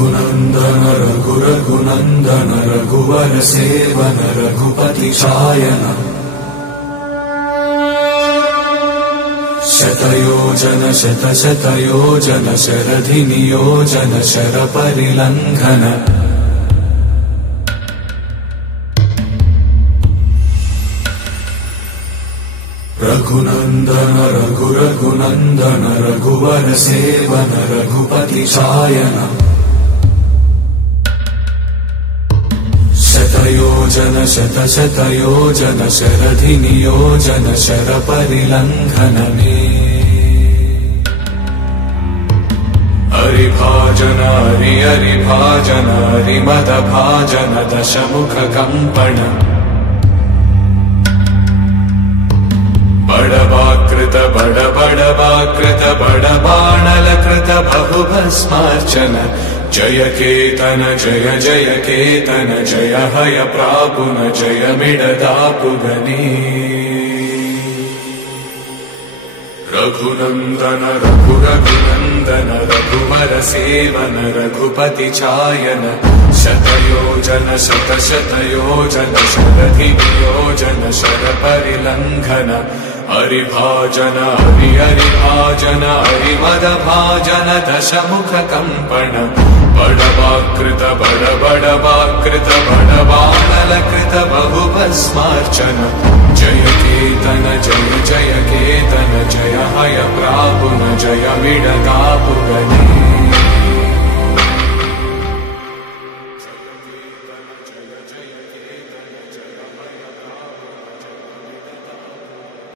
रघुनंदन रघुरघुनंदन रघुवर seven Raghupati Shayan शतयोजन शतशतयोजन शरधि नियोजन शरपरिलंघन रघुनंदन रघुरघुनंदन रघुवर seven Raghupati Shayan शतयोजन शतशतयोजन शरधि नियोजन शरपरिलंघन हरिभाजन हरिभाजन हरिमदभाजन दशमुख कंपन बड़वाकृत बड़वाकृत बड़बाणलकृत बहुभस्मार्चन जय केतन जय जय केतन जय हय प्रापुन जय मिडदापुगनी रघुनंदन रघुरघुनंदन रघुवर सेवन रघुपति चायन शतयोजन शतशतयोजन शरधि नियोजन शरपरिलंघन हरिभाजन हरिभाजन हरिमदभाजन दशमुख कंपन बड़वाकृत बड़वाकृत बड़बाणलकृत बहुभस्मार्चन जय केतन जय जय केतन जय हय प्रापुन जय मिडदापुगनी